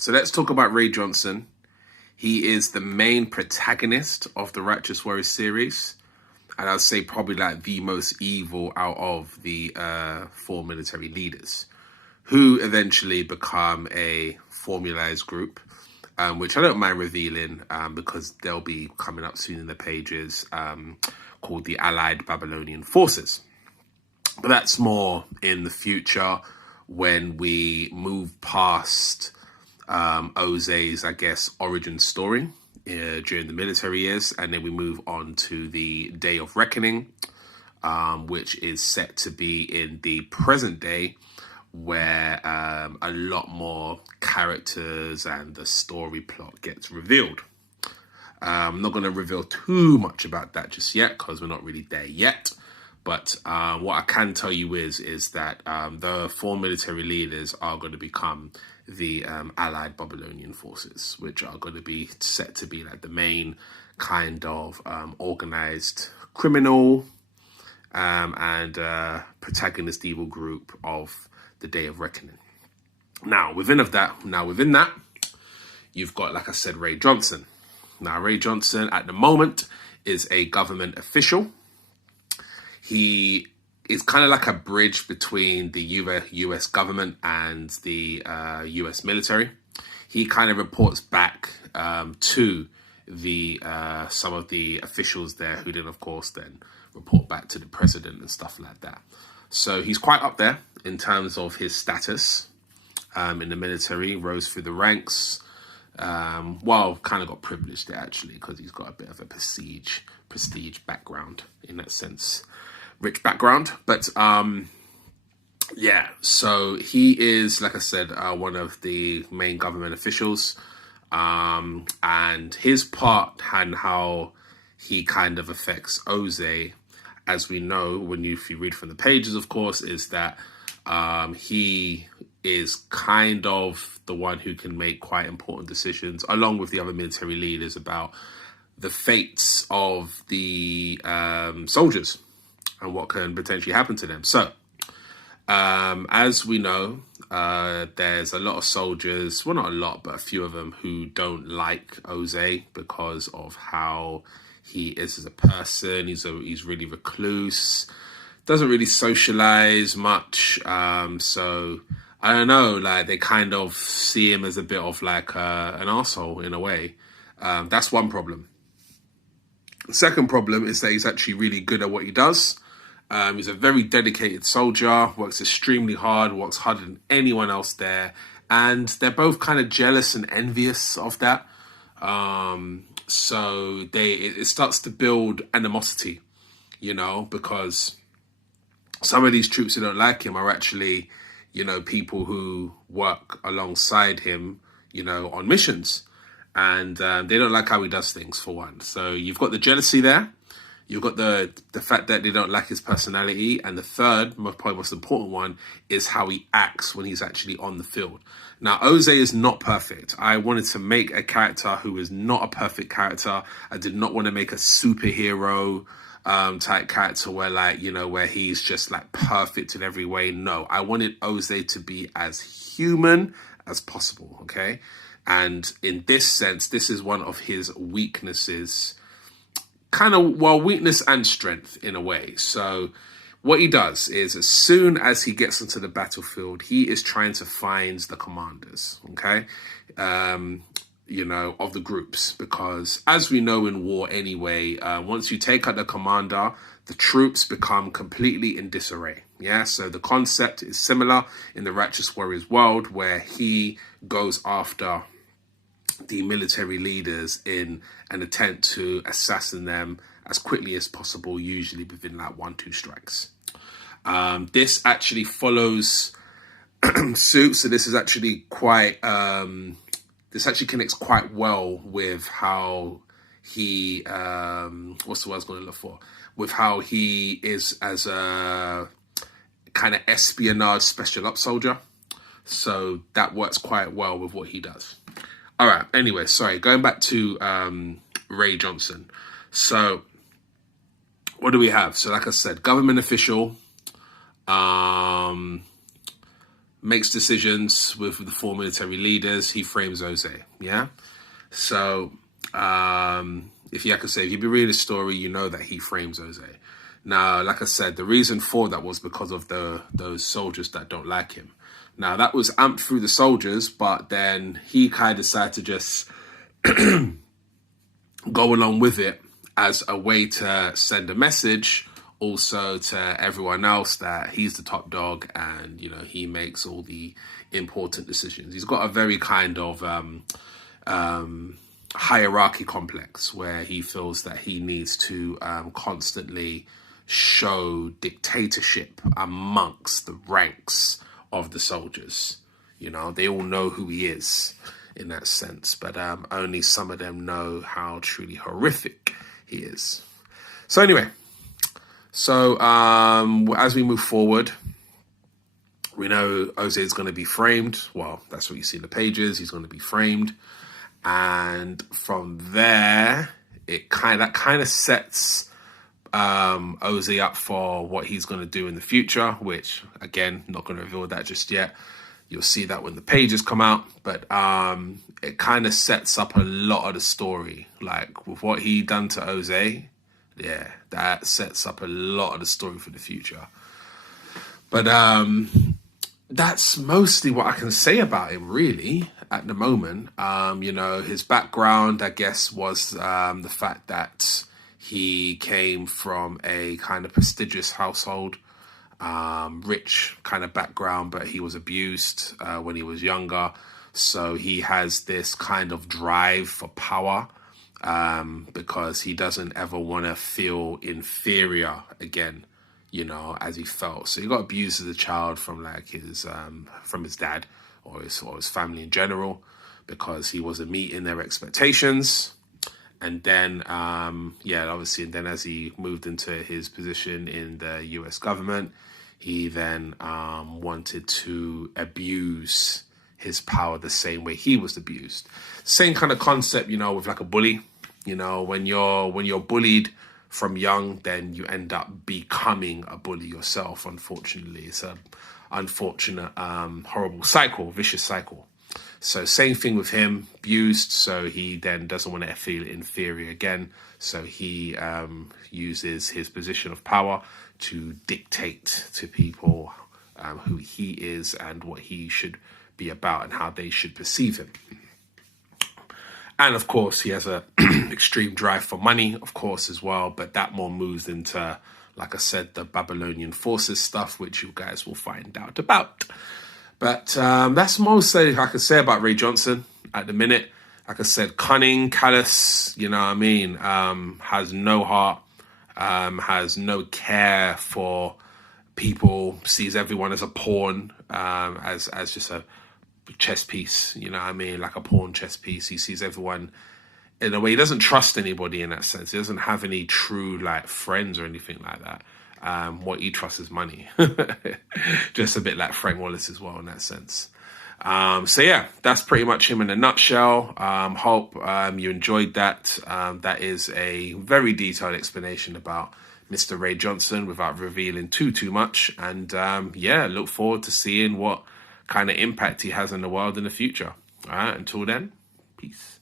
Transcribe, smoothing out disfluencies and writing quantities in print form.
So let's talk about Ray Johnson. He is the main protagonist of the Righteous Warriors series. And I'd say probably like the most evil out of the four military leaders, who eventually become a formalized group, which I don't mind revealing because they'll be coming up soon in the pages, called the Allied Babylonian Forces. But that's more in the future when we move past Oze's, I guess, origin story during the military years, and then we move on to the Day of Reckoning, which is set to be in the present day, where a lot more characters and the story plot gets revealed. I'm not going to reveal too much about that just yet because we're not really there yet. But what I can tell you is that the four military leaders are going to become the Allied Babylonian Forces, which are going to be set to be like the main kind of organized criminal and protagonist evil group of the Day of Reckoning. Now, within that, you've got, like I said, Ray Johnson. Now, Ray Johnson at the moment is a government official. He is kind of like a bridge between the US government and the US military. He kind of reports back to the some of the officials there, who then, of course, then report back to the president and stuff like that. So he's quite up there in terms of his status in the military, rose through the ranks. Kind of got privileged there, actually, because he's got a bit of a prestige background in that sense. Rich background. But so he is, like I said, one of the main government officials. And his part and how he kind of affects Oze, as we know, if you read from the pages, of course, is that he is kind of the one who can make quite important decisions, along with the other military leaders, about the fates of the soldiers and what can potentially happen to them. So, as we know, there's a lot of soldiers, well, not a lot, but a few of them who don't like Oze because of how he is as a person. He's really recluse, doesn't really socialize much. So I don't know, like they kind of see him as a bit of like an arsehole in a way. That's one problem. The second problem is that he's actually really good at what he does. He's a very dedicated soldier, works extremely hard, works harder than anyone else there. And they're both kind of jealous and envious of that. So it starts to build animosity, because some of these troops who don't like him are actually, people who work alongside him, on missions. And they don't like how he does things, for one. So you've got the jealousy there. You've got the fact that they don't like his personality. And the third, probably most important one, is how he acts when he's actually on the field. Now, Oze is not perfect. I wanted to make a character who is not a perfect character. I did not want to make a superhero type character where he's just like perfect in every way. No, I wanted Oze to be as human as possible, okay? And in this sense, this is one of his weaknesses, weakness and strength in a way. So what he does is, as soon as he gets into the battlefield, he is trying to find the commanders, okay, of the groups. Because as we know in war anyway, once you take out the commander, the troops become completely in disarray. Yeah, so the concept is similar in the Righteous Warriors world, where he goes after the military leaders in an attempt to assassinate them as quickly as possible, usually within like 1-2 strikes. This actually follows suit, so this is actually quite this actually connects quite well with how he what's the word I was going to look for, with how he is as a kind of espionage special ops soldier. So that works quite well with what he does. All right. Anyway, sorry. Going back to Ray Johnson. So what do we have? So like I said, government official, makes decisions with the four military leaders. He frames Jose. Yeah. So if you, like I say, if you've been reading the story, you know that he frames Jose. Now, like I said, the reason for that was because of those soldiers that don't like him. Now, that was amped through the soldiers, but then he kind of decided to just go along with it as a way to send a message also to everyone else that he's the top dog and, you know, he makes all the important decisions. He's got a very kind of hierarchy complex where he feels that he needs to constantly show dictatorship amongst the ranks of the soldiers. You know, they all know who he is in that sense, but only some of them know how truly horrific he is. So anyway, so as we move forward, we know Jose is going to be framed. Well, that's what you see in the pages. He's going to be framed. And from there, that kind of sets Jose up for what he's going to do in the future, which, again, not going to reveal that just yet. You'll see that when the pages come out. But it kind of sets up a lot of the story. Like, with what he done to Jose, yeah, that sets up a lot of the story for the future. But that's mostly what I can say about him, really, at the moment. You know, his background, I guess, was the fact that he came from a kind of prestigious household, rich kind of background, but he was abused when he was younger. So he has this kind of drive for power because he doesn't ever want to feel inferior again, you know, as he felt. So he got abused as a child from like his dad or his family in general because he wasn't meeting their expectations. And then, obviously, and then as he moved into his position in the US government, he then wanted to abuse his power the same way he was abused. Same kind of concept, you know, with like a bully. You know, when you're bullied from young, then you end up becoming a bully yourself, unfortunately. It's a unfortunate, horrible cycle, vicious cycle. So same thing with him, abused, so he then doesn't want to feel inferior again. So he uses his position of power to dictate to people who he is and what he should be about and how they should perceive him. And of course, he has a extreme drive for money, of course, as well. But that more moves into, like I said, the Babylonian forces stuff, which you guys will find out about. But that's mostly I can say about Ray Johnson at the minute. Like I said, cunning, callous, you know what I mean, has no heart, has no care for people, sees everyone as a pawn, as just a chess piece, you know what I mean, like a pawn chess piece. He sees everyone in a way. He doesn't trust anybody in that sense. He doesn't have any true like friends or anything like that. What he trusts is money. Just a bit like Frank Wallace as well in that sense. So yeah, that's pretty much him in a nutshell. Hope you enjoyed that. That is a very detailed explanation about Mr. Ray Johnson without revealing too much. And look forward to seeing what kind of impact he has in the world in the future. All right, until then, peace.